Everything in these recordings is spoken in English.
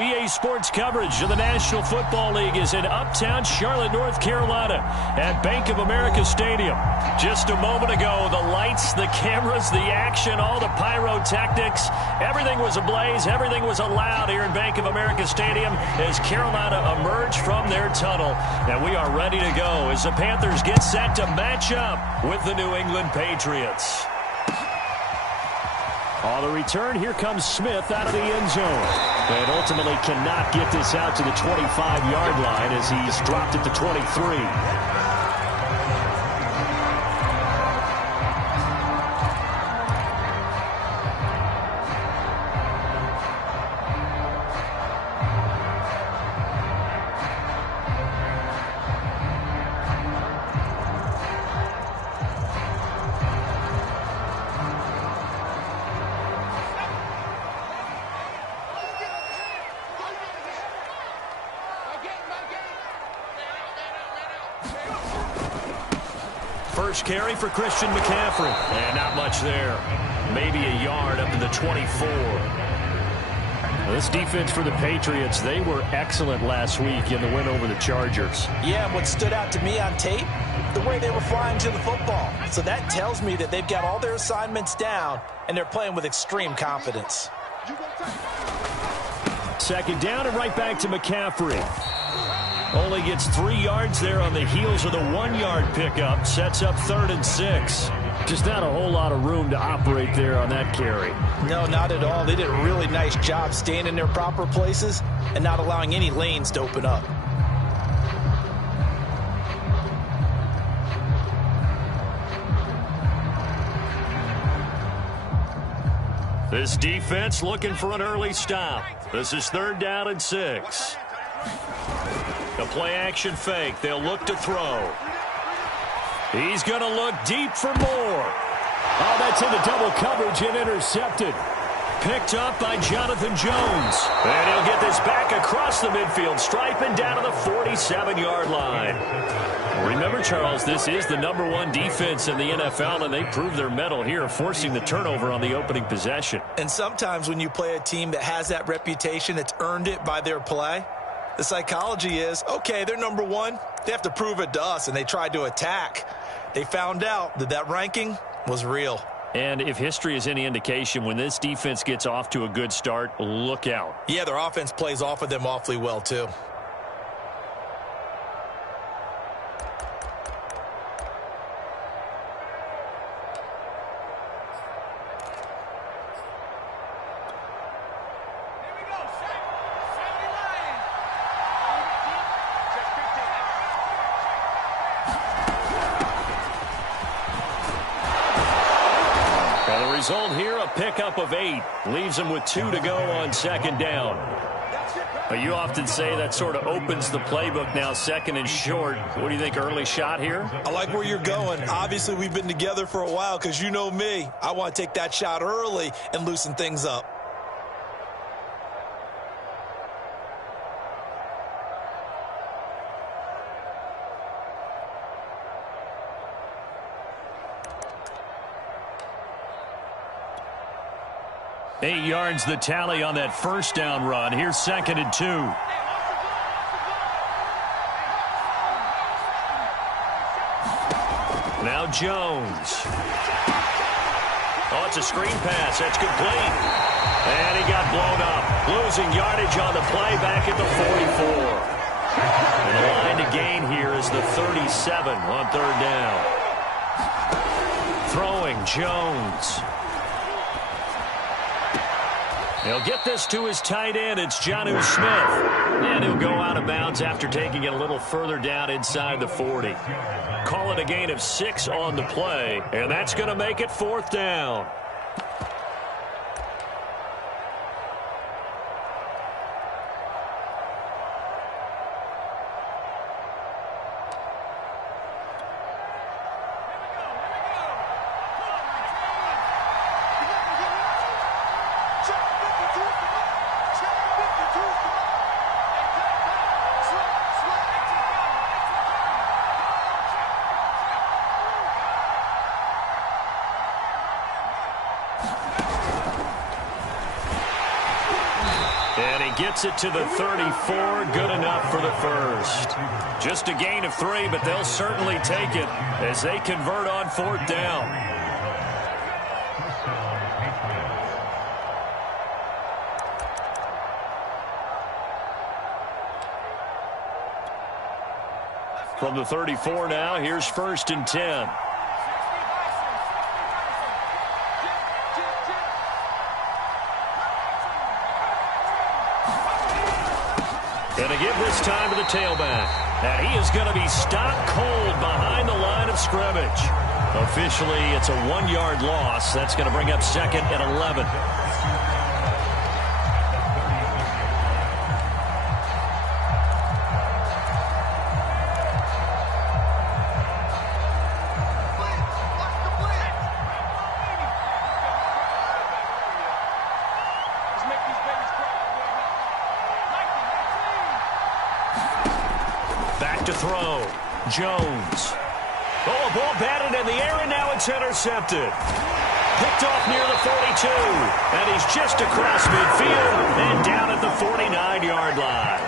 EA Sports coverage of the National Football League is in uptown Charlotte, North Carolina at Bank of America Stadium. Just a moment ago, the lights, the cameras, the action, all the pyrotechnics, everything was ablaze, everything was allowed here in Bank of America Stadium as Carolina emerged from their tunnel. And we are ready to go as the Panthers get set to match up with the New England Patriots. On the return, here comes Smith out of the end zone. And ultimately cannot get this out to the 25-yard line as he's dropped at the 23. First carry for Christian McCaffrey. And not much there. Maybe a yard up to the 24. This defense for the Patriots, they were excellent last week in the win over the Chargers. Yeah, and what stood out to me on tape, the way they were flying to the football. So that tells me that they've got all their assignments down, and they're playing with extreme confidence. Second down and right back to McCaffrey. Only gets 3 yards there on the heels of the 1-yard pickup. Sets up 3rd and 6. Just not a whole lot of room to operate there on that carry. No, not at all. They did a really nice job staying in their proper places and not allowing any lanes to open up. This defense looking for an early stop. This is 3rd down and 6. The play action fake. They'll look to throw. He's going to look deep for more. Oh, that's into double coverage and intercepted. Picked up by Jonathan Jones. And he'll get this back across the midfield stripe and down to the 47-yard line. Remember, Charles, this is the #1 defense in the NFL, and they proved their mettle here, forcing the turnover on the opening possession. And sometimes when you play a team that has that reputation, that's earned it by their play, the psychology is, okay, they're #1. They have to prove it to us, and they tried to attack. They found out that that ranking was real. And if history is any indication, when this defense gets off to a good start, look out. Yeah, their offense plays off of them awfully well, too. Result here, a pickup of 8. Leaves them with 2 to go on 2nd down. But you often say that sort of opens the playbook now, 2nd and short. What do you think, early shot here? I like where you're going. Obviously, we've been together for a while because you know me. I want to take that shot early and loosen things up. Eight yards the tally on that 1st down run. Here's 2nd and 2. Now Jones. Oh, it's a screen pass. That's complete. And he got blown up. Losing yardage on the play back at the 44. And the line to gain here is the 37 on 3rd down. Throwing Jones. He'll get this to his tight end. It's Jonnu Smith. And he'll go out of bounds after taking it a little further down inside the 40. Call it a gain of 6 on the play. And that's going to make it 4th down. gets it to the 34. Good enough for the first. Just a gain of 3, but they'll certainly take it as they convert on 4th down. From the 34 now, here's 1st and 10. Going to give this time to the tailback. And he is going to be stopped cold behind the line of scrimmage. Officially, it's a 1-yard loss. That's going to bring up 2nd and 11. Back to throw. Jones. Oh, a ball batted in the air, and now it's intercepted. Picked off near the 42. And he's just across midfield and down at the 49-yard line.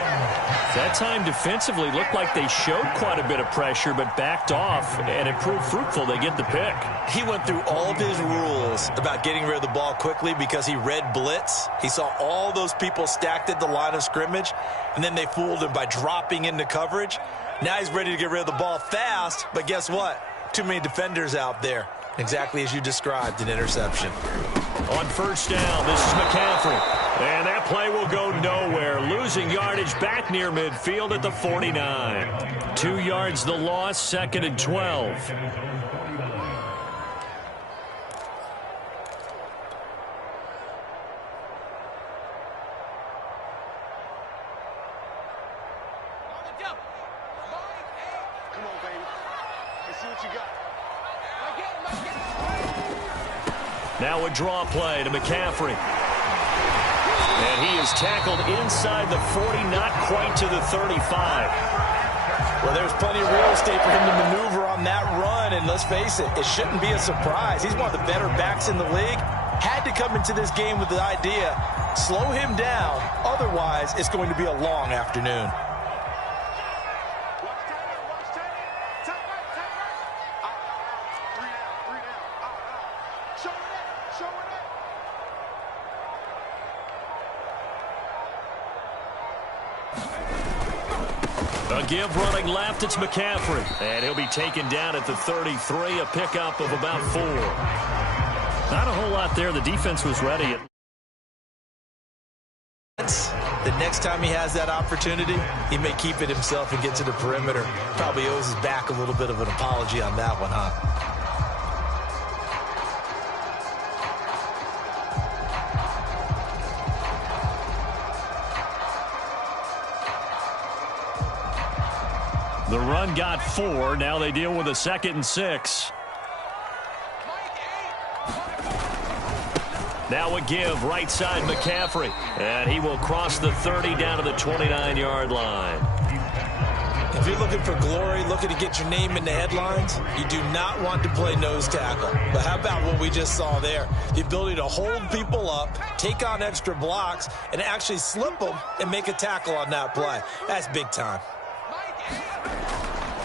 That time defensively looked like they showed quite a bit of pressure, but backed off, and it proved fruitful. They get the pick. He went through all of his rules about getting rid of the ball quickly because he read blitz. He saw all those people stacked at the line of scrimmage, and then they fooled him by dropping into coverage. Now he's ready to get rid of the ball fast, but guess what? Too many defenders out there. Exactly as you described, an interception. On 1st down, this is McCaffrey. And that play will go nowhere. Losing yardage back near midfield at the 49. 2 yards the loss, 2nd and 12. Now a draw play to McCaffrey. And he is tackled inside the 40, not quite to the 35. Well, there's plenty of real estate for him to maneuver on that run, and let's face it, it shouldn't be a surprise. He's one of the better backs in the league. Had to come into this game with the idea, slow him down, otherwise it's going to be a long afternoon. A give running left, it's McCaffrey. And he'll be taken down at the 33, a pickup of about 4. Not a whole lot there. The defense was ready. The next time he has that opportunity, he may keep it himself and get to the perimeter. Probably owes his back a little bit of an apology on that one, huh? The run got 4. Now they deal with a 2nd and 6. Now a give, right side McCaffrey. And he will cross the 30 down to the 29-yard line. If you're looking for glory, looking to get your name in the headlines, you do not want to play nose tackle. But how about what we just saw there? The ability to hold people up, take on extra blocks, and actually slip them and make a tackle on that play. That's big time.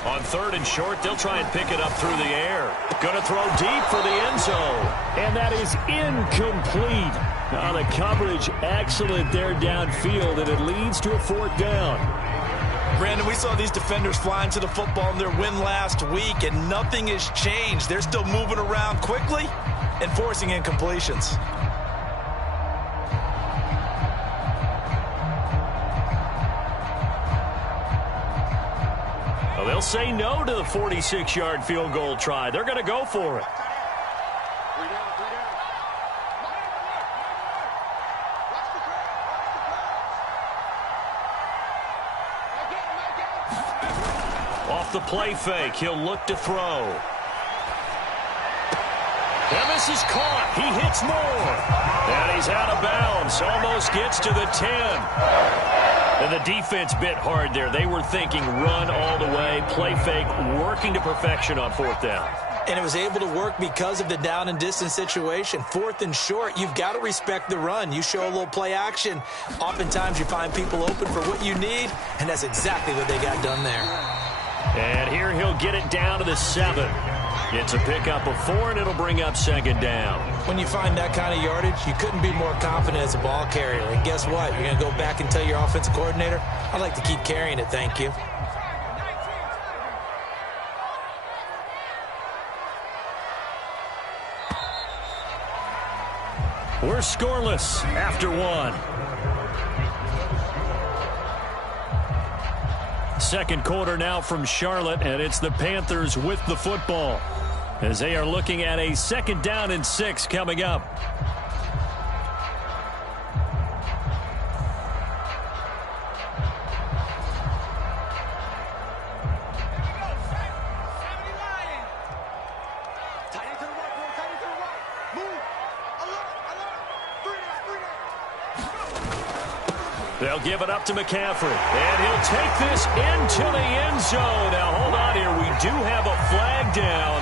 On 3rd and short, they'll try and pick it up through the air. Going to throw deep for the end zone. And that is incomplete. Now the coverage excellent there downfield, and it leads to a 4th down. Brandon, we saw these defenders flying to the football in their win last week, and nothing has changed. They're still moving around quickly and forcing incompletions. Well, they'll say no to the 46-yard field goal try. They're going to go for it. Off the play fake, he'll look to throw. And this is caught. He hits more. And he's out of bounds. Almost gets to the 10. And the defense bit hard there. They were thinking run all the way, play fake, working to perfection on 4th down. And it was able to work because of the down and distance situation. 4th and short, you've got to respect the run. You show a little play action. Oftentimes you find people open for what you need, and that's exactly what they got done there. And here he'll get it down to the 7. It's a pickup of 4, and it'll bring up 2nd down. When you find that kind of yardage, you couldn't be more confident as a ball carrier. And guess what? You're going to go back and tell your offensive coordinator, I'd like to keep carrying it, thank you. We're scoreless after 1. Second quarter now from Charlotte, and it's the Panthers with the football as they are looking at a 2nd down and 6 coming up. They'll give it up to McCaffrey, and he'll take this into the end zone. Now, hold on here. We do have a flag down,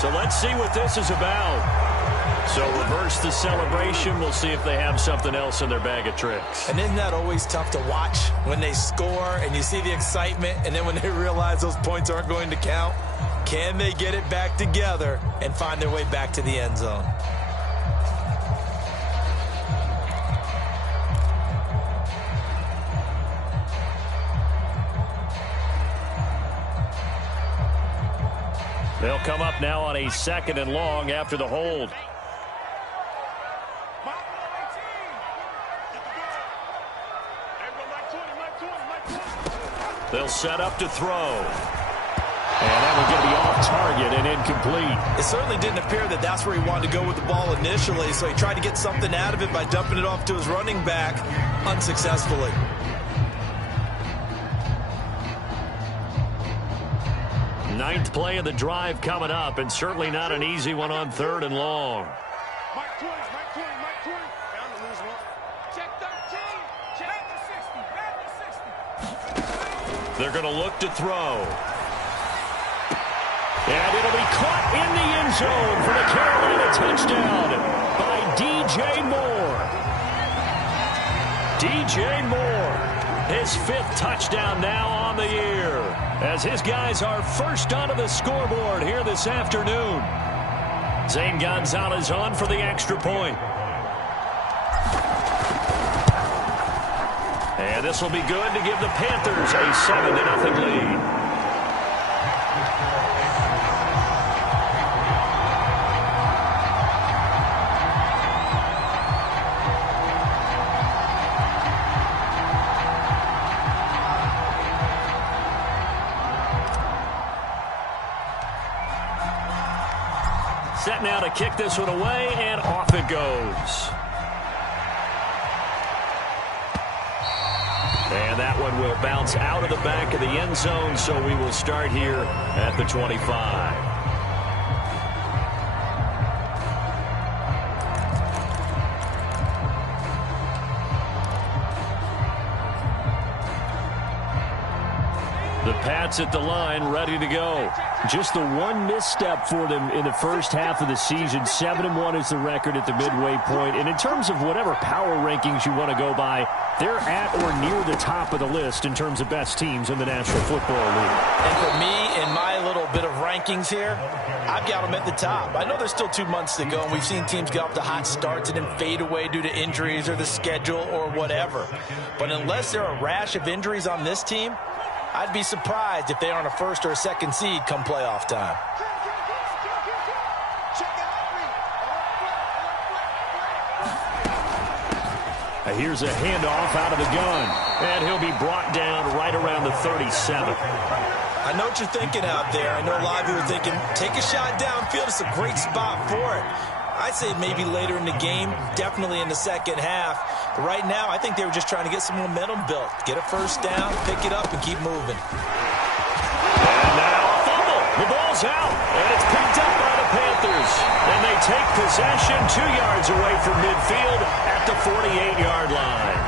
so let's see what this is about. So reverse the celebration. We'll see if they have something else in their bag of tricks. And isn't that always tough to watch when they score and you see the excitement, and then when they realize those points aren't going to count? Can they get it back together and find their way back to the end zone? They'll come up now on a 2nd and long after the hold. They'll set up to throw. And that will get me off target and incomplete. It certainly didn't appear that that's where he wanted to go with the ball initially, so he tried to get something out of it by dumping it off to his running back unsuccessfully. Ninth play of the drive coming up, and certainly not an easy one on 3rd and long. Mike 20, Mike 20, Mike 20. Down to lose 1. Check 13. Check the 60. Back to 60. They're going to look to throw. And it'll be caught in the end zone for the Carolina touchdown by DJ Moore. DJ Moore, his 5th touchdown now on the year, as his guys are first onto the scoreboard here this afternoon. Zane Gonzalez on for the extra point. And this will be good to give the Panthers a 7-0 lead. Set now to kick this one away, and off it goes. And that one will bounce out of the back of the end zone, so we will start here at the 25. The Pats at the line, ready to go. Just the one misstep for them in the first half of the season. 7-1 is the record at the midway point. And in terms of whatever power rankings you want to go by, they're at or near the top of the list in terms of best teams in the National Football League. And for me, in my little bit of rankings here, I've got them at the top. I know there's still 2 months to go, and we've seen teams get off to hot starts and then fade away due to injuries or the schedule or whatever. But unless there are a rash of injuries on this team, I'd be surprised if they aren't a 1st or a 2nd seed come playoff time. Here's a handoff out of the gun, and he'll be brought down right around the 37. I know what you're thinking out there. I know a lot of you are thinking, take a shot downfield. It's a great spot for it. I'd say maybe later in the game, definitely in the second half. But right now, I think they were just trying to get some momentum built. Get a first down, pick it up, and keep moving. And now a fumble. The ball's out, and it's picked up by the Panthers. And they take possession 2 yards away from midfield at the 48-yard line.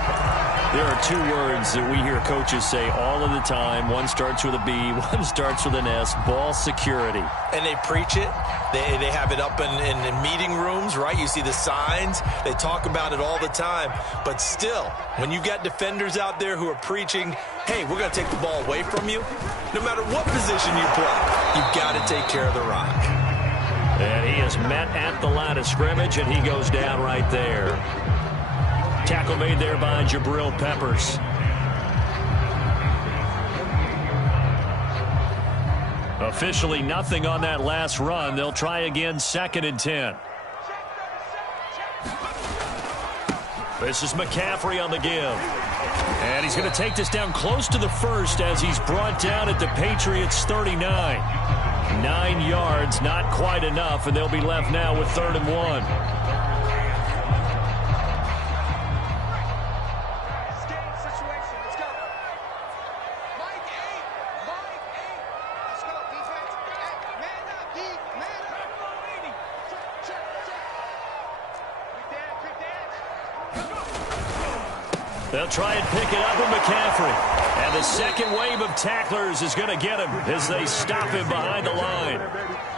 There are two words that we hear coaches say all of the time. One starts with a B, one starts with an S, ball security. And they preach it. They have it up in meeting rooms, right? You see the signs. They talk about it all the time. But still, when you got defenders out there who are preaching, hey, we're going to take the ball away from you, no matter what position you play, you've got to take care of the rock. And he is met at the line of scrimmage, and he goes down right there. Tackle made there by Jabril Peppers. Officially nothing on that last run. They'll try again, 2nd and 10. This is McCaffrey on the give. And he's going to take this down close to the first as he's brought down at the Patriots' 39. 9 yards, not quite enough, and they'll be left now with 3rd and 1. They'll try and pick it up with McCaffrey. And the second wave of tacklers is going to get him as they stop him behind the line.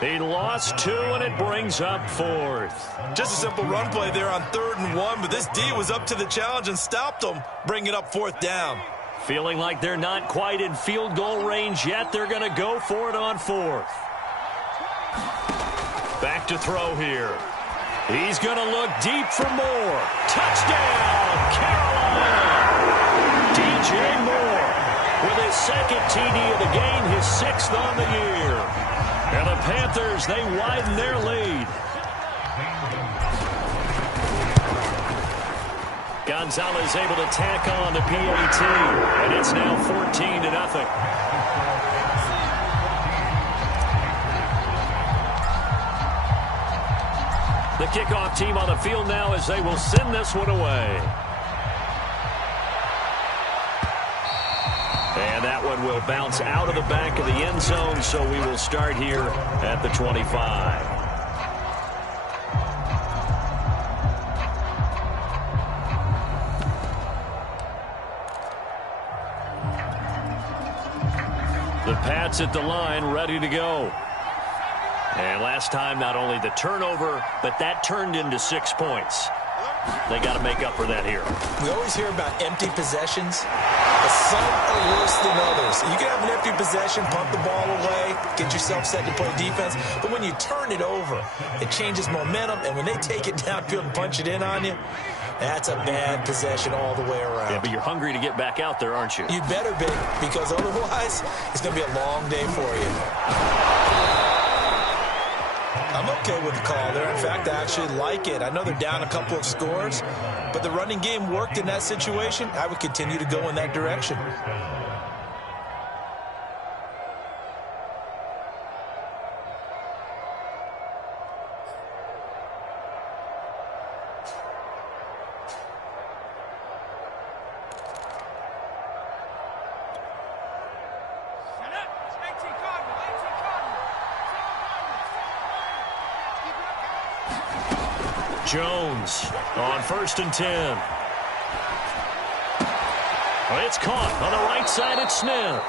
He lost 2, and it brings up 4th. Just a simple run play there on 3rd and 1, but this D was up to the challenge and stopped them, bringing up 4th down. Feeling like they're not quite in field goal range yet. They're going to go for it on 4th. Back to throw here. He's going to look deep for more. Touchdown, Carolina! DJ Moore with his 2nd TD of the game, his 6th on the year. And the Panthers, they widen their lead. Gonzalez able to tack on the PAT, and it's now 14-0. The kickoff team on the field now as they will send this one away. And that one will bounce out of the back of the end zone, so we will start here at the 25. The Pats at the line, ready to go. And last time, not only the turnover, but that turned into 6 points. They got to make up for that here. We always hear about empty possessions, but some are worse than others. You can have an empty possession, pump the ball away, get yourself set to play defense, but when you turn it over, it changes momentum, and when they take it downfield and punch it in on you, that's a bad possession all the way around. Yeah, but you're hungry to get back out there, aren't you? You better be, because otherwise, it's going to be a long day for you. I'm okay with the call there. In fact, I actually like it. I know they're down a couple of scores, but the running game worked in that situation. I would continue to go in that direction. Jones on 1st and 10. It's caught on the right side at Smith.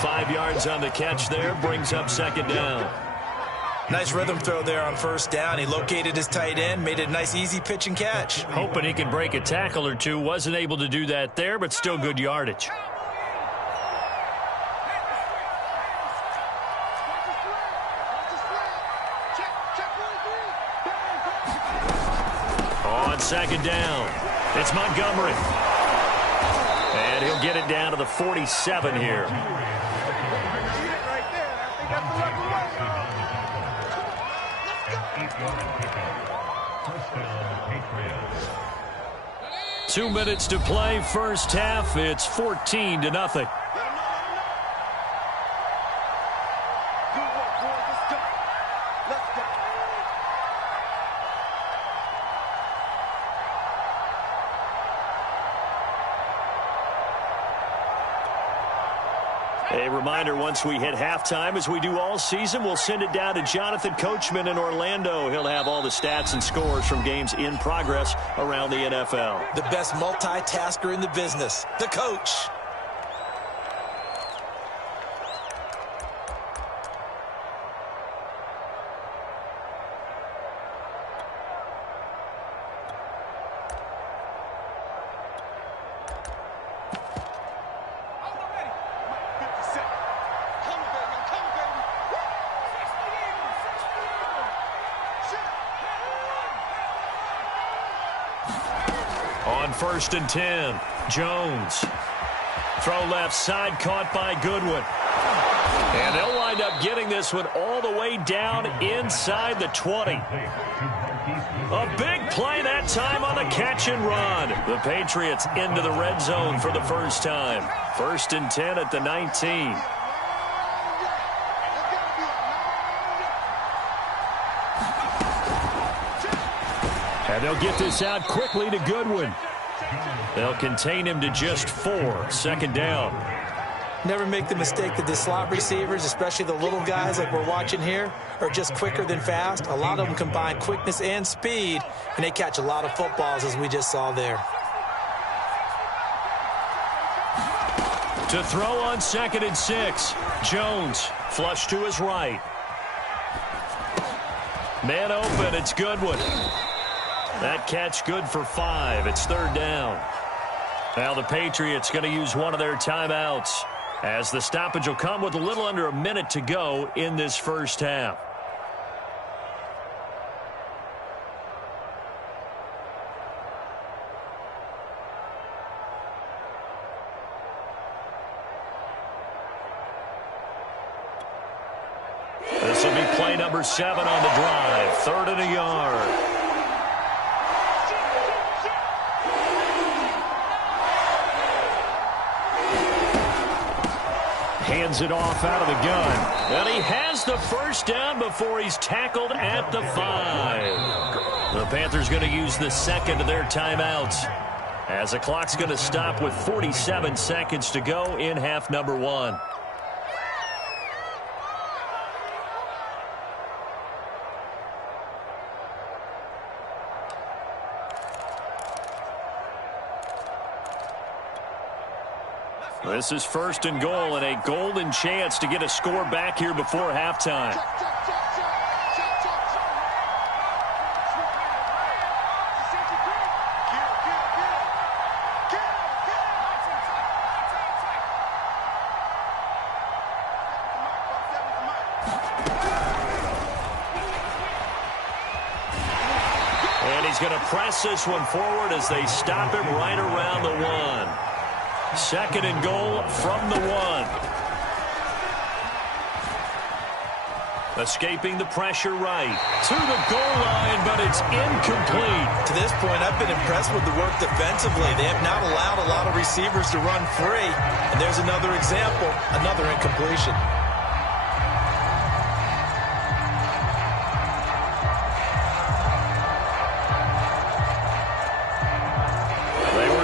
5 yards on the catch there, brings up 2nd down. Nice rhythm throw there on 1st down. He located his tight end, made it a nice easy pitch and catch. Hoping he can break a tackle or two. Wasn't able to do that there, but still good yardage. On 2nd down, it's Montgomery. And he'll get it down to the 47 here. 2 minutes to play, first half. It's 14-0. A reminder, once we hit halftime, as we do all season, we'll send it down to Jonathan Coachman in Orlando. He'll have all the stats and scores from games in progress around the NFL. The best multitasker in the business, the coach. On 1st and 10, Jones. Throw left side, caught by Goodwin. And they'll wind up getting this one all the way down inside the 20. A big play that time on the catch and run. The Patriots into the red zone for the first time. 1st and 10 at the 19. And they'll get this out quickly to Goodwin. They'll contain him to just 4. 2nd down. Never make the mistake that the slot receivers, especially the little guys like we're watching here, are just quicker than fast. A lot of them combine quickness and speed, and they catch a lot of footballs, as we just saw there. To throw on 2nd and 6. Jones, flush to his right. Man open, it's Goodwin. That catch good for 5. It's 3rd down. Now the Patriots going to use one of their timeouts, as the stoppage will come with a little under a minute to go in this first half. This will be play number 7 on the drive. 3rd and a yard. Hands it off out of the gun. And he has the first down before he's tackled at the 5. The Panthers going to use the 2nd of their timeouts, as the clock's going to stop with 47 seconds to go in half number 1. This is 1st and goal, and a golden chance to get a score back here before halftime. And he's going to press this one forward as they stop him right around the 1. 2nd and goal from the 1. Escaping the pressure right to the goal line, but it's incomplete. To this point, I've been impressed with the work defensively. They have not allowed a lot of receivers to run free. And there's another example, another incompletion.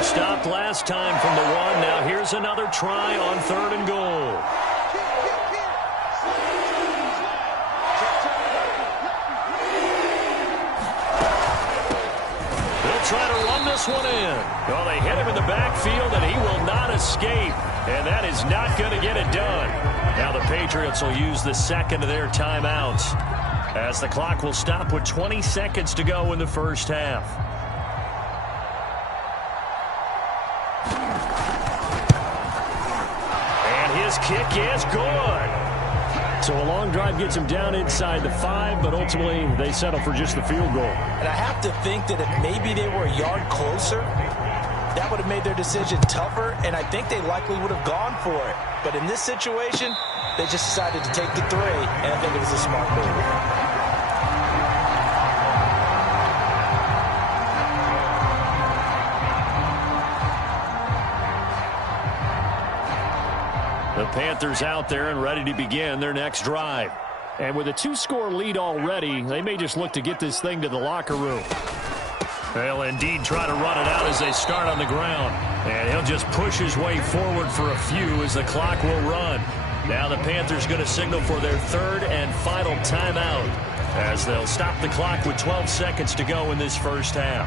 Stopped last time from the 1. Now here's another try on 3rd and goal. They'll try to run this one in. Well, they hit him in the backfield, and he will not escape. And that is not going to get it done. Now the Patriots will use the 2nd of their timeouts, as the clock will stop with 20 seconds to go in the first half. Kick is good. So a long drive gets him down inside the 5, but ultimately they settle for just the field goal. And I have to think that if maybe they were a yard closer, that would have made their decision tougher, and I think they likely would have gone for it. But in this situation, they just decided to take the 3, and I think it was a smart move. The Panthers out there and ready to begin their next drive. And with a 2-score lead already, they may just look to get this thing to the locker room. They'll indeed try to run it out as they start on the ground. And he'll just push his way forward for a few as the clock will run. Now the Panthers going to signal for their third and final timeout as they'll stop the clock with 12 seconds to go in this first half.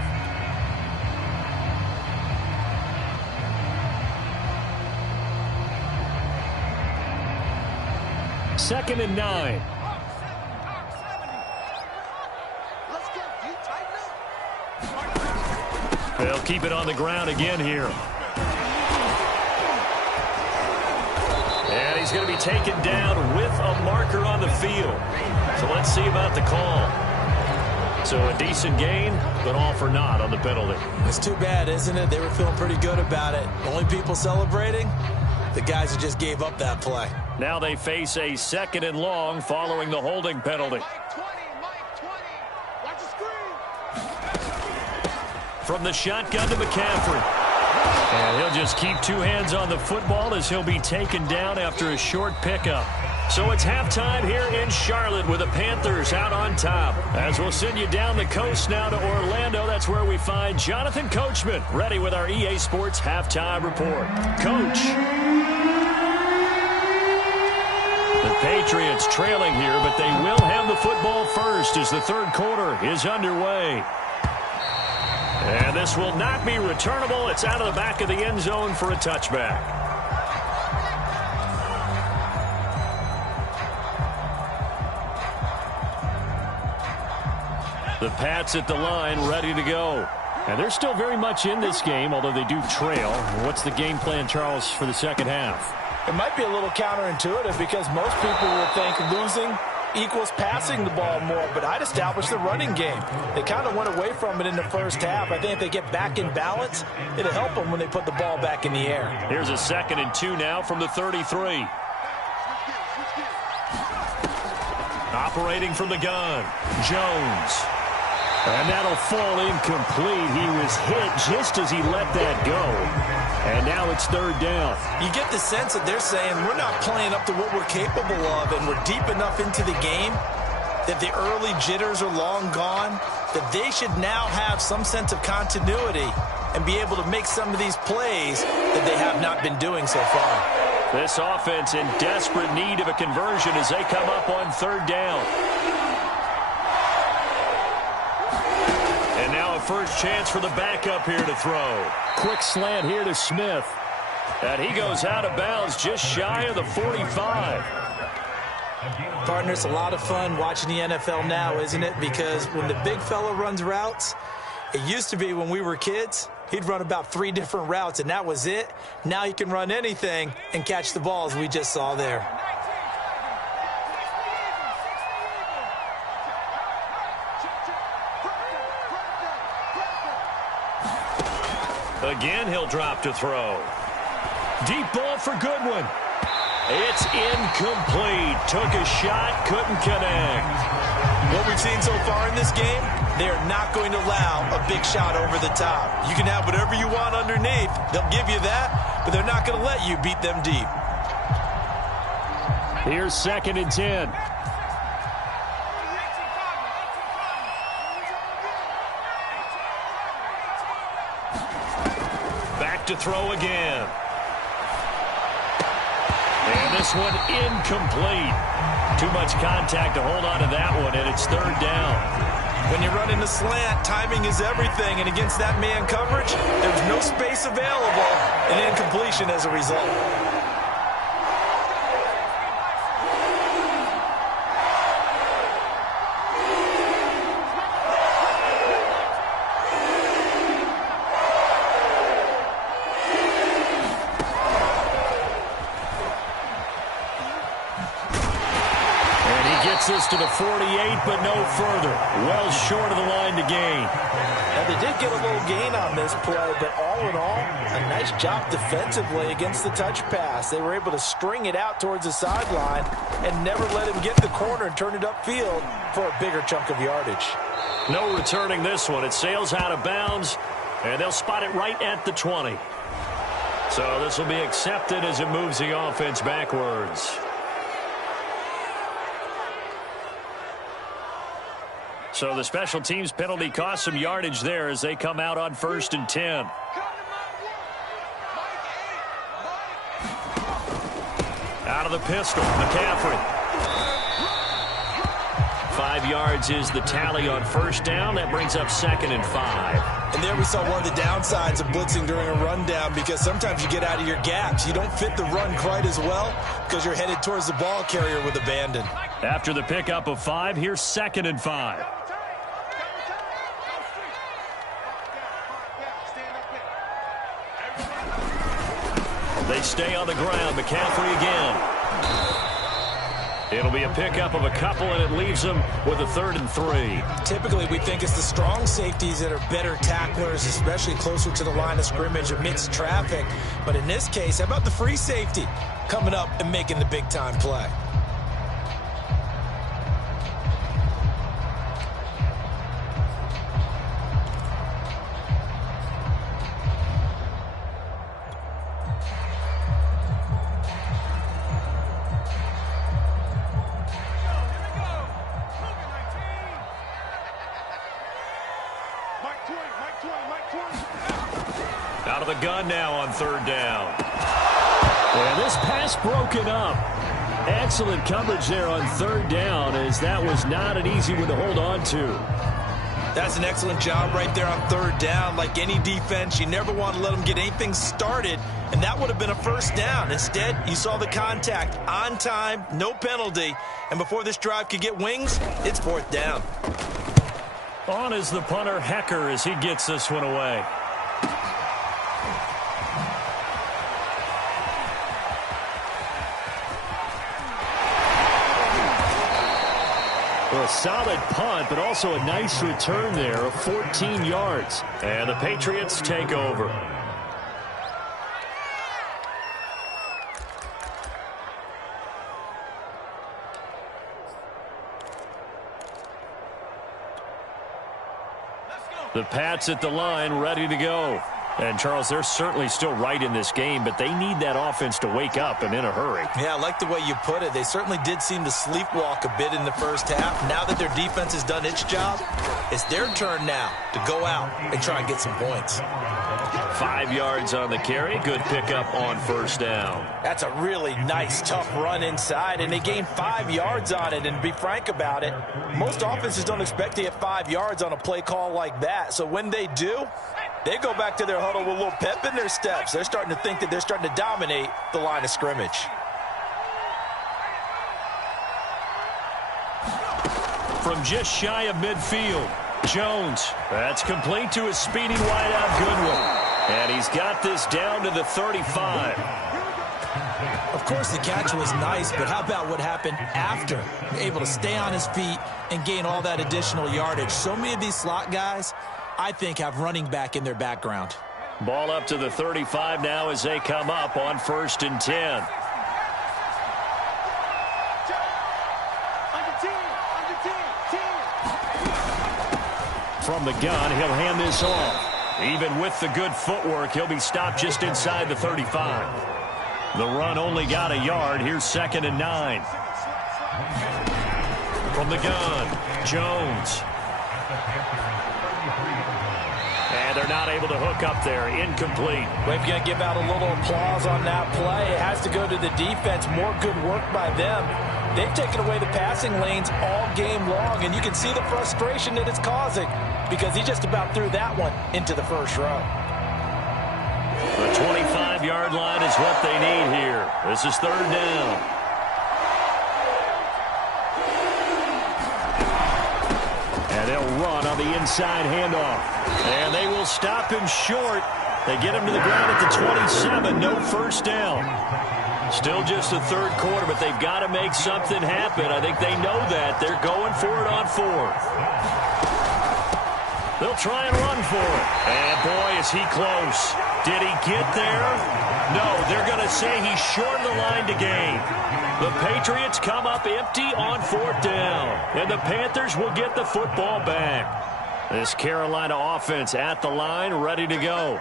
Second and 9. They'll keep it on the ground again here. And he's going to be taken down with a marker on the field. So let's see about the call. So a decent gain, but all for naught on the penalty. It's too bad, isn't it? They were feeling pretty good about it. Only people celebrating, the guys who just gave up that play. Now they face a second and long following the holding penalty. From the shotgun to McCaffrey. And he'll just keep two hands on the football as he'll be taken down after a short pickup. So it's halftime here in Charlotte with the Panthers out on top. As we'll send you down the coast now to Orlando, that's where we find Jonathan Coachman ready with our EA Sports halftime report. Coach. The Patriots trailing here, but they will have the football first as the third quarter is underway. And this will not be returnable. It's out of the back of the end zone for a touchback. The Pats at the line, ready to go. And they're still very much in this game, although they do trail. What's the game plan, Charles, for the second half? It might be a little counterintuitive because most people will think losing equals passing the ball more, but I'd establish the running game. They kind of went away from it in the first half. I think if they get back in balance, it'll help them when they put the ball back in the air. Here's a second and 2 now from the 33. Operating from the gun, Jones. And that'll fall incomplete. He was hit just as he let that go. And now it's third down. You get the sense that they're saying we're not playing up to what we're capable of, and we're deep enough into the game that the early jitters are long gone, that they should now have some sense of continuity and be able to make some of these plays that they have not been doing so far. This offense in desperate need of a conversion as they come up on third down. And now a first chance for the backup here to throw. Quick slant here to Smith. And he goes out of bounds just shy of the 45. Partner, it's a lot of fun watching the NFL now, isn't it? Because when the big fella runs routes, it used to be when we were kids, he'd run about 3 different routes, and that was it. Now he can run anything and catch the balls we just saw there. Again, he'll drop to throw. Deep ball for Goodwin. It's incomplete. Took a shot, couldn't connect. What we've seen so far in this game, they are not going to allow a big shot over the top. You can have whatever you want underneath. They'll give you that, but they're not going to let you beat them deep. Here's second and 10. To throw again. And this one incomplete. Too much contact to hold on to that one, and it's third down. When you're running a slant, timing is everything, and against that man coverage, there's no space available, and incompletion as a result. This to the 48, but no further. Well short of the line to gain. Now, they did get a little gain on this play, but all in all, a nice job defensively against the touch pass. They were able to string it out towards the sideline and never let him get the corner and turn it upfield for a bigger chunk of yardage. No returning this one. It sails out of bounds, and they'll spot it right at the 20. So this will be accepted as it moves the offense backwards. So the special teams penalty cost some yardage there as they come out on first and 10. Out of the pistol, McCaffrey. 5 yards is the tally on first down. That brings up 2nd and 5. And there we saw one of the downsides of blitzing during a rundown, because sometimes you get out of your gaps. You don't fit the run quite as well because you're headed towards the ball carrier with abandon. After the pickup of 5, here's 2nd and 5. They stay on the ground. McCaffrey again. It'll be a pickup of a couple, and it leaves them with a 3rd and 3. Typically, we think it's the strong safeties that are better tacklers, especially closer to the line of scrimmage amidst traffic. But in this case, how about the free safety coming up and making the big-time play? Out of the gun now on 3rd down. And this pass broken up. Excellent coverage there on 3rd down, as that was not an easy one to hold on to. That's an excellent job right there on 3rd down. Like any defense, you never want to let them get anything started, and that would have been a 1st down. Instead, you saw the contact on time, no penalty, and before this drive could get wings, it's 4th down. On is the punter, Hecker, as he gets this one away. Well, a solid punt, but also a nice return there of 14 yards. And the Patriots take over. The Pats at the line, ready to go. And, Charles, they're certainly still right in this game, but they need that offense to wake up and in a hurry. Yeah, I like the way you put it. They certainly did seem to sleepwalk a bit in the first half. Now that their defense has done its job, it's their turn now to go out and try and get some points. 5 yards on the carry. Good pickup on 1st down. That's a really nice, tough run inside, and they gained 5 yards on it. And to be frank about it, most offenses don't expect to get 5 yards on a play call like that. So when they do, they go back to their huddle with a little pep in their steps. They're starting to think that they're starting to dominate the line of scrimmage. From just shy of midfield, Jones. That's complete to his speedy wideout Goodwin. And he's got this down to the 35. Of course, the catch was nice, but how about what happened after? Able to stay on his feet and gain all that additional yardage. So many of these slot guys, I think, have running back in their background. Ball up to the 35 now as they come up on 1st and 10. From the gun, he'll hand this off. Even with the good footwork, he'll be stopped just inside the 35. The run only got a yard. Here's 2nd and 9. From the gun, Jones. And they're not able to hook up there. Incomplete. We're going to give out a little applause on that play. It has to go to the defense. More good work by them. They've taken away the passing lanes all game long, and you can see the frustration that it's causing because he just about threw that one into the first row. The 25-yard line is what they need here. This is 3rd down. And they'll run on the inside handoff. And they will stop him short. They get him to the ground at the 27. No 1st down. Still just the 3rd quarter, but they've got to make something happen. I think they know that. They're going for it on 4th. They'll try and run for it. And, boy, is he close. Did he get there? No, they're going to say he's short of the line to gain. The Patriots come up empty on 4th down. And the Panthers will get the football back. This Carolina offense at the line, ready to go.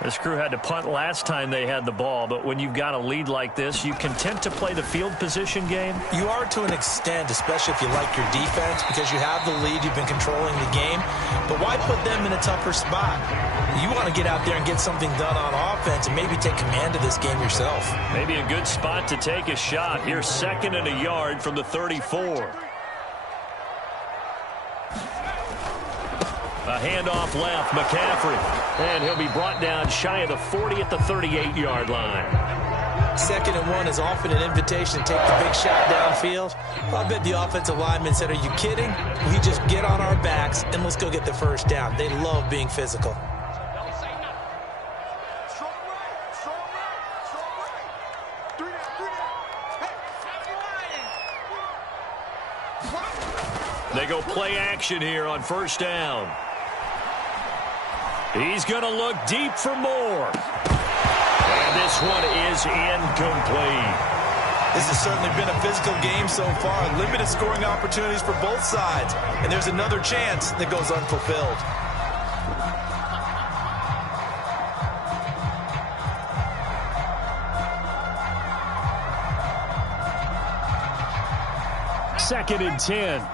This crew had to punt last time they had the ball, but when you've got a lead like this, you content to play the field position game? You are to an extent, especially if you like your defense, because you have the lead, you've been controlling the game. But why put them in a tougher spot? You want to get out there and get something done on offense and maybe take command of this game yourself. Maybe a good spot to take a shot. Here's 2nd and a yard from the 34. A handoff left, McCaffrey. And he'll be brought down shy of the 40 at the 38-yard line. 2nd and 1 is often an invitation to take the big shot downfield. I bet the offensive lineman said, are you kidding? We just get on our backs and let's go get the first down. They love being physical. They go play action here on 1st down. He's going to look deep for more. And this one is incomplete. This has certainly been a physical game so far. Limited scoring opportunities for both sides. And there's another chance that goes unfulfilled. Second and 10.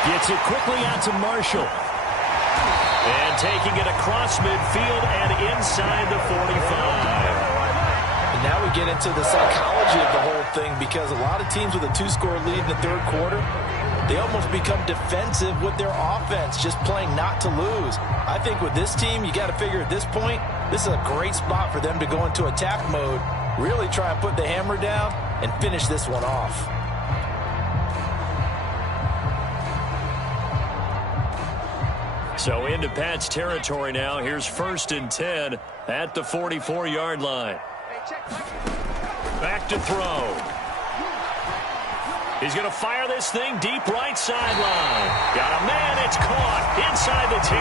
Gets it quickly out to Marshall. And taking it across midfield and inside the 45. And now we get into the psychology of the whole thing, because a lot of teams with a 2-score lead in the 3rd quarter, they almost become defensive with their offense, just playing not to lose. I think with this team, you got to figure at this point, this is a great spot for them to go into attack mode, really try and put the hammer down and finish this one off. So into Pat's territory now. Here's 1st and 10 at the 44-yard line. Back to throw. He's going to fire this thing deep right sideline. Got a man. It's caught inside the 10.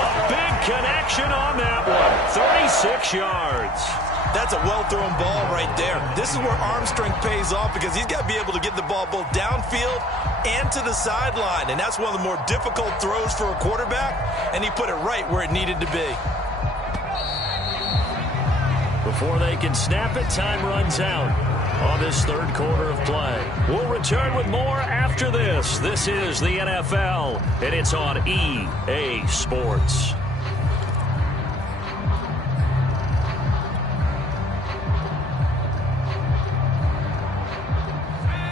A big connection on that one. 36 yards. That's a well-thrown ball right there. This is where arm strength pays off, because he's got to be able to get the ball both downfield and to the sideline. And that's one of the more difficult throws for a quarterback, and he put it right where it needed to be. Before they can snap it, time runs out on this 3rd quarter of play. We'll return with more after this. This is the NFL, and it's on EA Sports.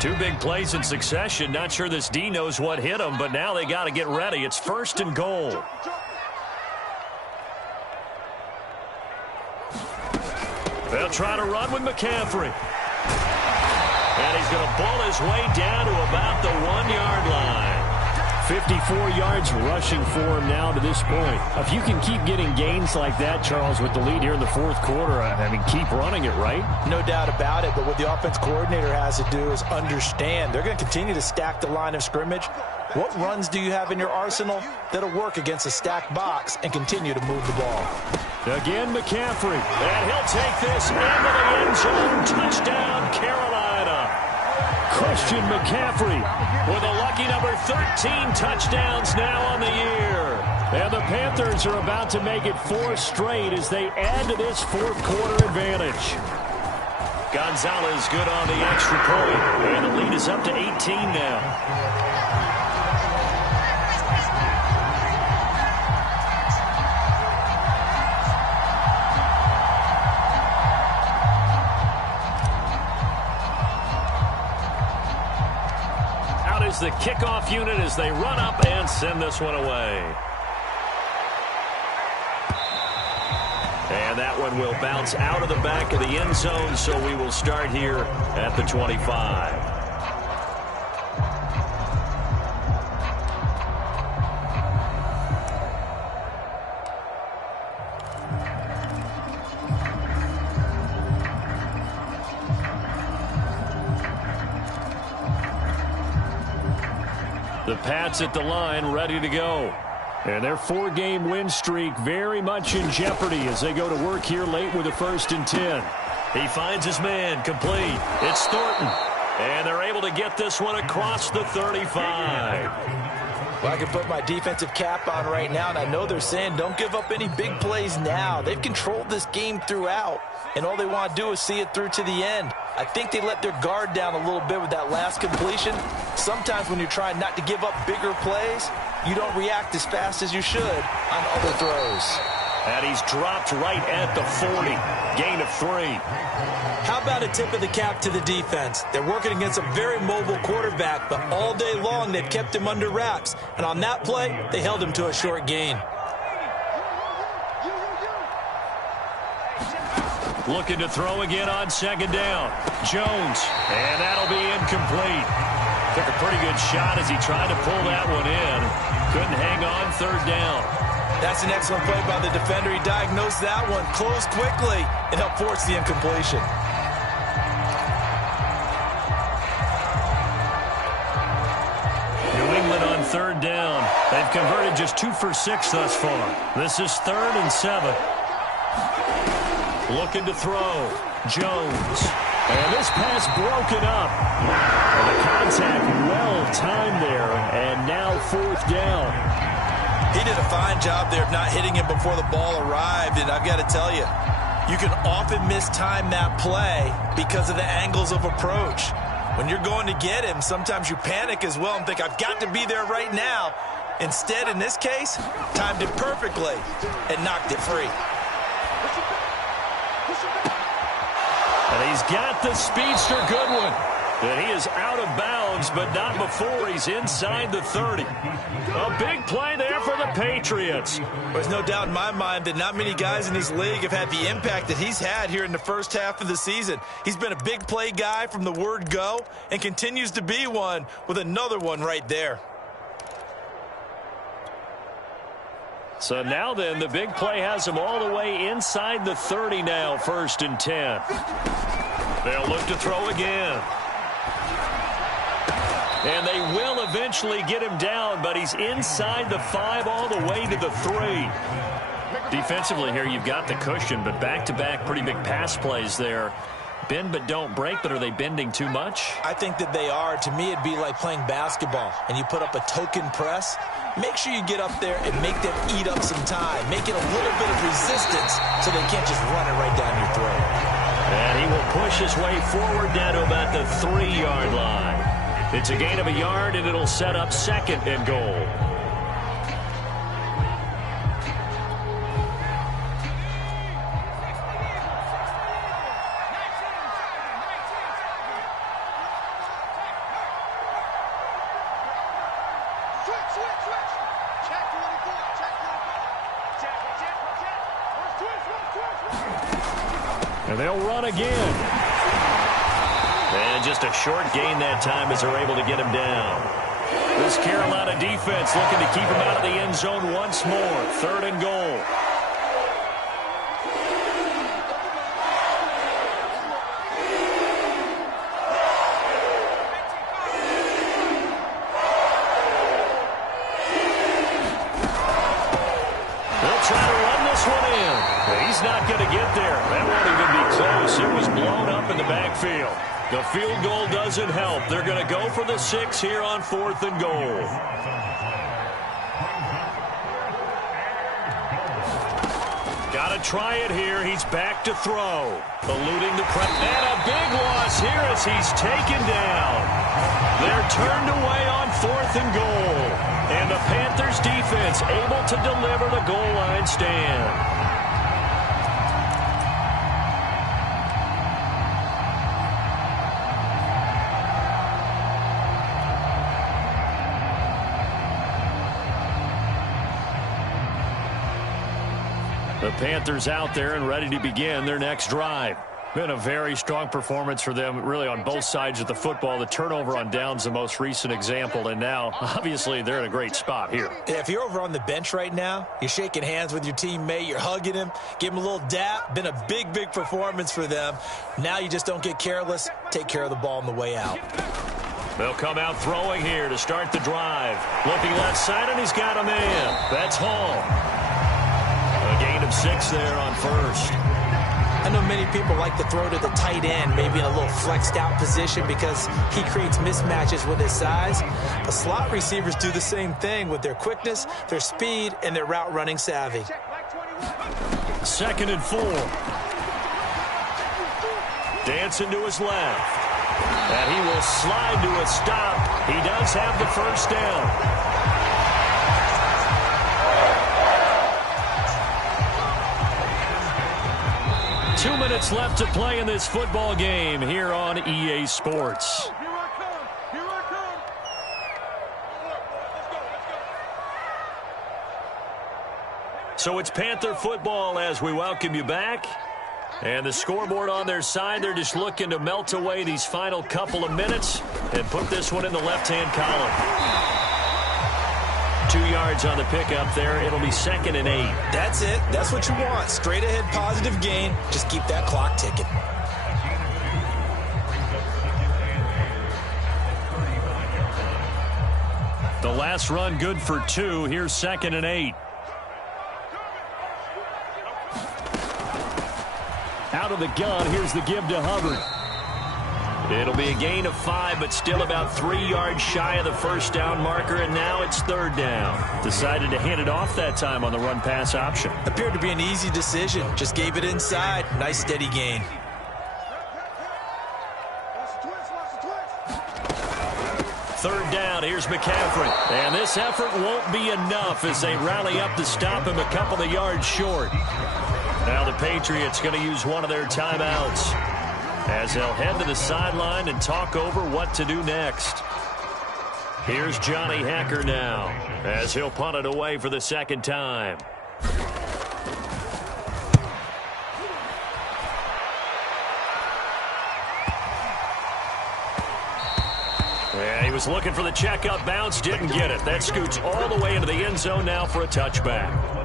Two big plays in succession. Not sure this D knows what hit him, but now they got to get ready. It's 1st and goal. They'll try to run with McCaffrey. And he's going to ball his way down to about the 1-yard line. 54 yards rushing for him now to this point. If you can keep getting gains like that, Charles, with the lead here in the 4th quarter, I mean, keep running it, right? No doubt about it, but what the offense coordinator has to do is understand they're going to continue to stack the line of scrimmage. What runs do you have in your arsenal that'll work against a stacked box and continue to move the ball? Again, McCaffrey. And he'll take this into the end zone. Touchdown, Carolina. Christian McCaffrey with a lucky number 13 touchdowns now on the year. And the Panthers are about to make it 4 straight as they add to this 4th quarter advantage. Gonzalez good on the extra point. And the lead is up to 18 now. The kickoff unit as they run up and send this one away. And that one will bounce out of the back of the end zone, so we will start here at the 25. The Pats at the line, ready to go. And their 4-game win streak very much in jeopardy as they go to work here late with a 1st and 10. He finds his man, complete. It's Thornton. And they're able to get this one across the 35. Well, I can put my defensive cap on right now, and I know they're saying don't give up any big plays now. They've controlled this game throughout, and all they want to do is see it through to the end. I think they let their guard down a little bit with that last completion. Sometimes when you're trying not to give up bigger plays, you don't react as fast as you should on other throws. And he's dropped right at the 40. Gain of 3. How about a tip of the cap to the defense? They're working against a very mobile quarterback, but all day long they've kept him under wraps. And on that play, they held him to a short gain. Looking to throw again on 2nd down. Jones, and that'll be incomplete. Took a pretty good shot as he tried to pull that one in. Couldn't hang on 3rd down. That's an excellent play by the defender. He diagnosed that one, closed quickly, and helped force the incompletion. New England on 3rd down. They've converted just 2 for 6 thus far. This is 3rd and 7. Looking to throw. Jones. And this pass broken up. And the contact well timed there. And now 4th down. He did a fine job there of not hitting him before the ball arrived. And I've got to tell you, you can often mistime that play because of the angles of approach. When you're going to get him, sometimes you panic as well and think, I've got to be there right now. Instead, in this case, timed it perfectly and knocked it free. And he's got the speedster Goodwin. And he is out of bounds, but not before he's inside the 30. A big play there for the Patriots. There's no doubt in my mind that not many guys in this league have had the impact that he's had here in the first half of the season. He's been a big play guy from the word go and continues to be one with another one right there. So now then, the big play has him all the way inside the 30 now, 1st and 10. They'll look to throw again. And they will eventually get him down, but he's inside the 5 all the way to the 3. Defensively here, you've got the cushion, but back-to-back pretty big pass plays there. Bend but don't break, but are they bending too much? I think that they are. To me, it'd be like playing basketball, and you put up a token press. Make sure you get up there and make them eat up some time. Make it a little bit of resistance so they can't just run it right down your throat. And he will push his way forward down to about the 3-yard line. It's a gain of a yard, and it'll set up 2nd and goal. And they'll run again. And just a short gain that time as they're able to get him down. This Carolina defense looking to keep him out of the end zone once more. 3rd and goal. They'll try to run this one in. He's not going to get there. That won't even be close. It was blown up in the backfield. The field goal doesn't help. They're going to go for the 6 here on 4th and goal. Got to try it here. He's back to throw. Eluding the press. And a big loss here as he's taken down. They're turned away on 4th and goal. And the Panthers defense able to deliver the goal line stand. The Panthers out there and ready to begin their next drive. Been a very strong performance for them, really, on both sides of the football. The turnover on downs, the most recent example, and now, obviously, they're in a great spot here. If you're over on the bench right now, you're shaking hands with your teammate, you're hugging him, give him a little dap. Been a big, big performance for them. Now you just don't get careless. Take care of the ball on the way out. They'll come out throwing here to start the drive. Looking left side, and he's got a man. That's Hall. A gain of 6 there on 1st. I know many people like to throw to the tight end, maybe in a little flexed out position because he creates mismatches with his size. But slot receivers do the same thing with their quickness, their speed, and their route running savvy. 2nd and 4. Dancing to his left. And he will slide to a stop. He does have the first down. 2 minutes left to play in this football game here on EA Sports. Here I come. Here I come. Let's go. So it's Panther football as we welcome you back. And the scoreboard on their side, they're just looking to melt away these final couple of minutes and put this one in the left-hand column. 2 yards on the pickup there. It'll be 2nd and 8. That's it. That's what you want. Straight ahead positive gain. Just keep that clock ticking. The last run good for 2. Here's 2nd and 8. Out of the gun. Here's the give to Hubbard. It'll be a gain of 5, but still about 3 yards shy of the first down marker, and now it's 3rd down. Decided to hand it off that time on the run-pass option. Appeared to be an easy decision. Just gave it inside. Nice steady gain. Third down, here's McCaffrey. And this effort won't be enough as they rally up to stop him a couple of yards short. Now the Patriots going to use one of their timeouts, as they'll head to the sideline and talk over what to do next. Here's Johnny Hacker now, as he'll punt it away for the 2nd time. Yeah, he was looking for the checkup bounce, didn't get it. That scoots all the way into the end zone now for a touchback.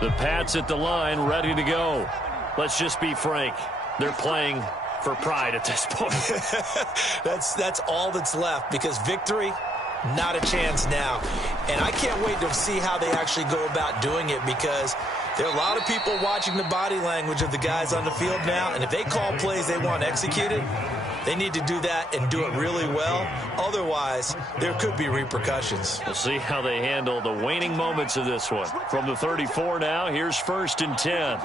The Pats at the line, ready to go. Let's just be frank. They're playing for pride at this point. That's all that's left, because victory, not a chance now. And I can't wait to see how they actually go about doing it, because there are a lot of people watching the body language of the guys on the field now, and if they call plays they want executed, they need to do that and do it really well. Otherwise, there could be repercussions. We'll see how they handle the waning moments of this one. From the 34 now, here's 1st and 10.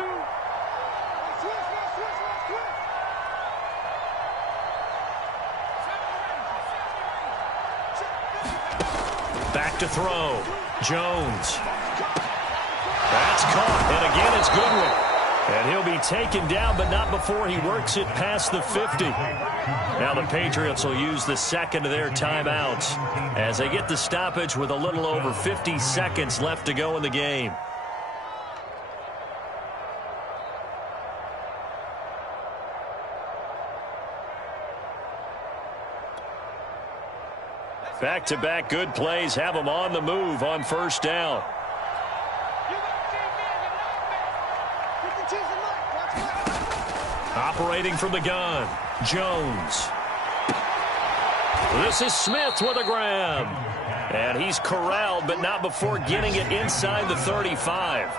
Back to throw. Jones. That's caught. And again, it's Goodwin. And he'll be taken down, but not before he works it past the 50. Now the Patriots will use the 2nd of their timeouts as they get the stoppage with a little over 50 seconds left to go in the game. Back-to-back good plays have them on the move on 1st down. Operating from the gun, Jones. This is Smith with a grab. And he's corralled, but not before getting it inside the 35.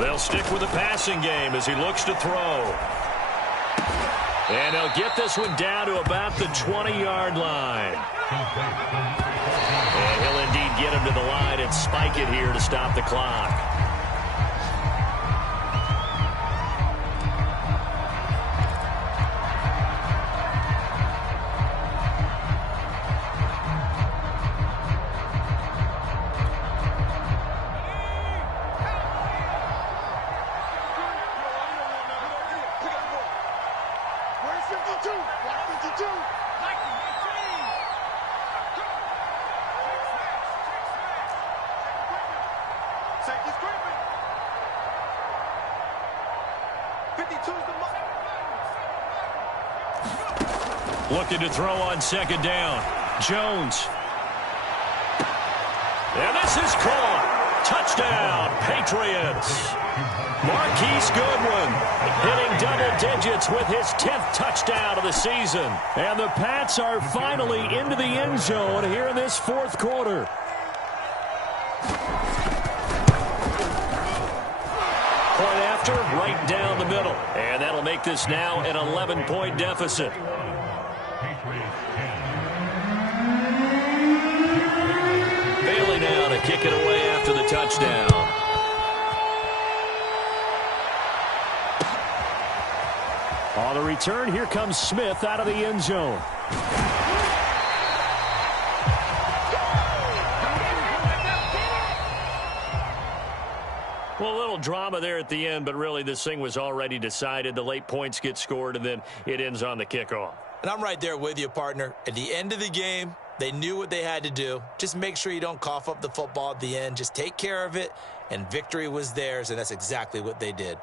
They'll stick with the passing game as he looks to throw. And they'll get this one down to about the 20-yard line. And he'll indeed get him to the line and spike it here to stop the clock. Safety screen. Looking to throw on second down. Jones. And this is caught. Touchdown, Patriots. Marquise Goodwin hitting double digits with his 10th touchdown of the season. And the Pats are finally into the end zone here in this fourth quarter. Point after, right down the middle. And that'll make this now an 11-point deficit. Bailey now to kick it away after the touchdown. On the return, here comes Smith out of the end zone. Well, a little drama there at the end, but really this thing was already decided. The late points get scored, and then it ends on the kickoff. And I'm right there with you, partner. At the end of the game, they knew what they had to do. Just make sure you don't cough up the football at the end. Just take care of it, and victory was theirs, and that's exactly what they did.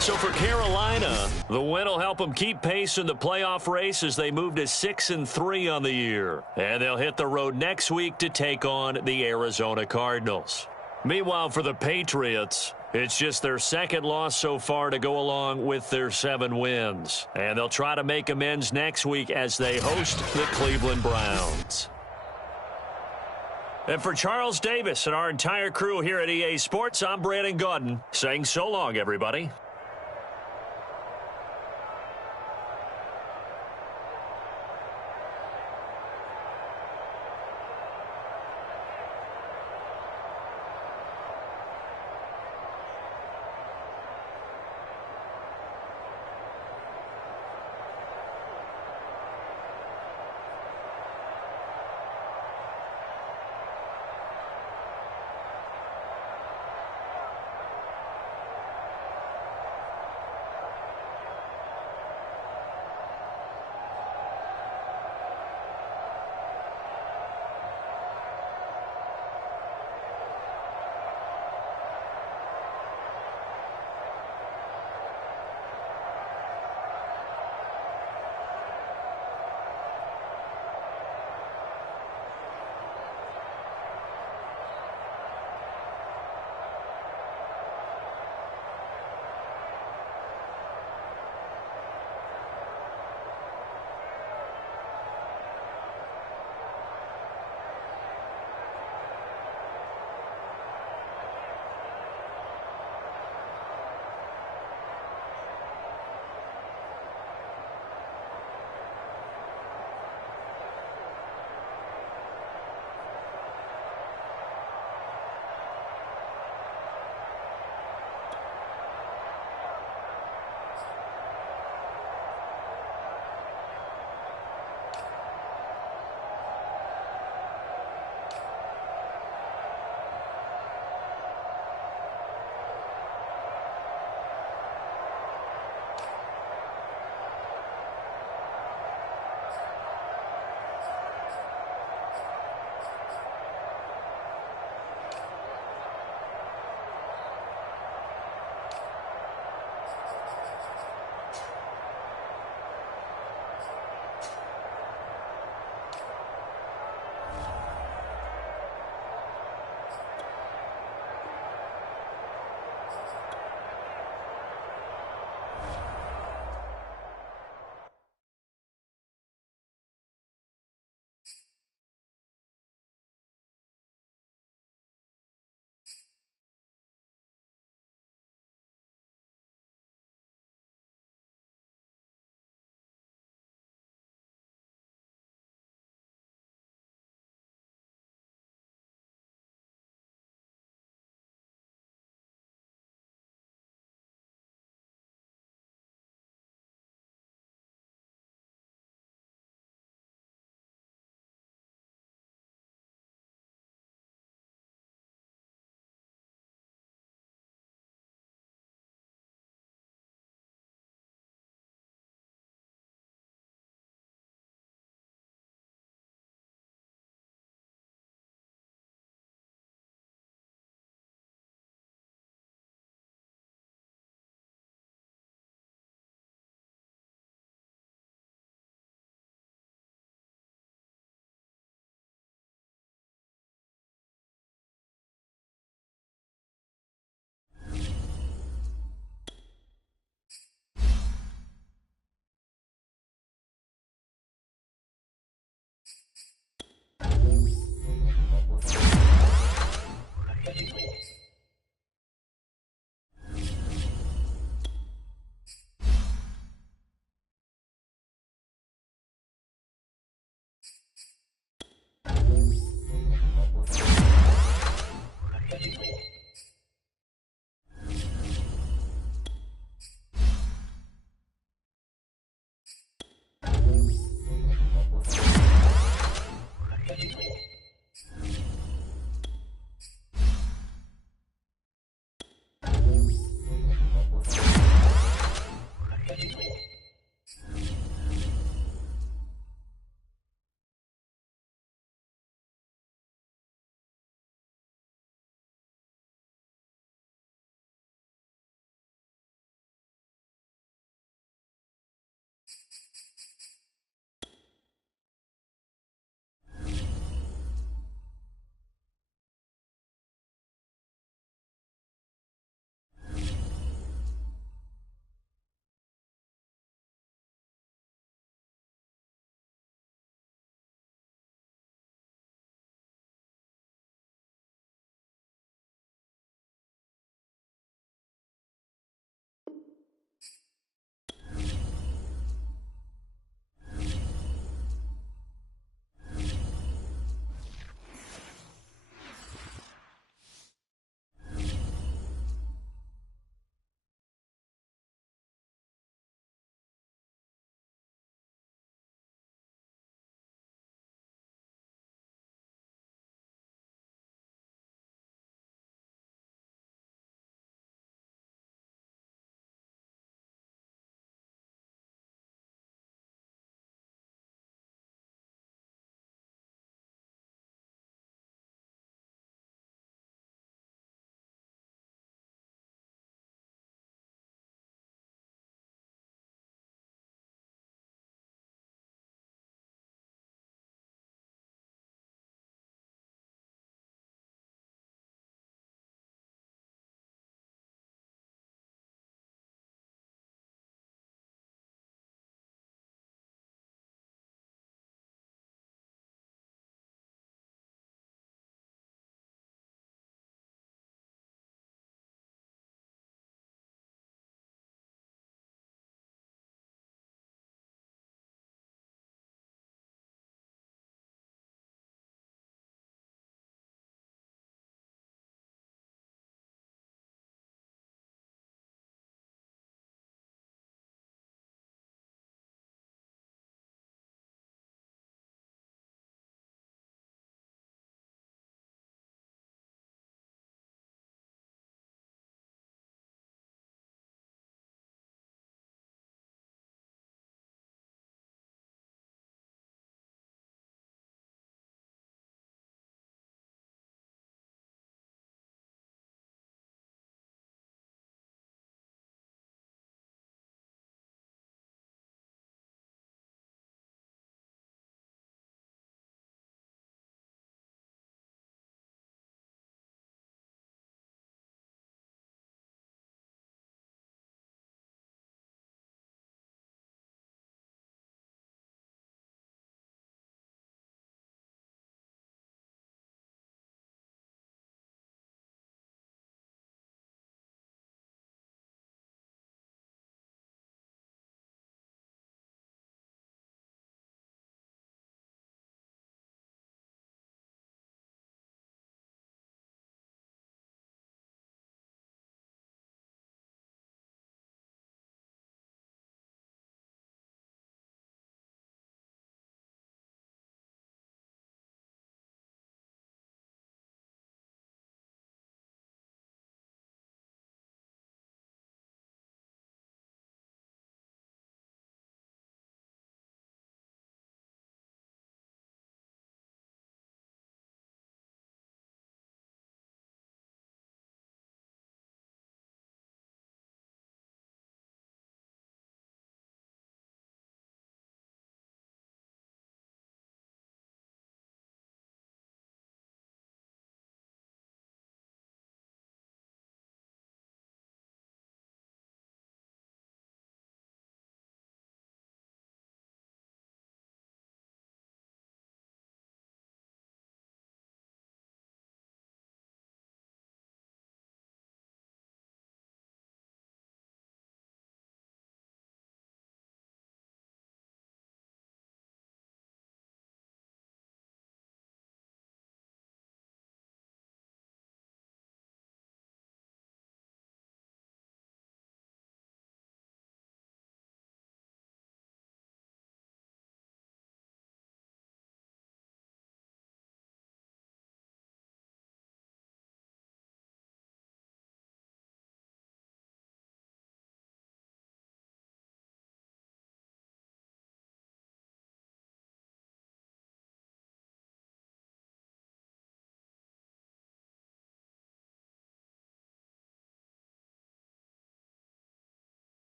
So for Carolina, the win will help them keep pace in the playoff race as they move to 6-3 on the year. And they'll hit the road next week to take on the Arizona Cardinals. Meanwhile, for the Patriots, it's just their second loss so far to go along with their 7 wins. And they'll try to make amends next week as they host the Cleveland Browns. And for Charles Davis and our entire crew here at EA Sports, I'm Brandon Gaudin saying so long, everybody.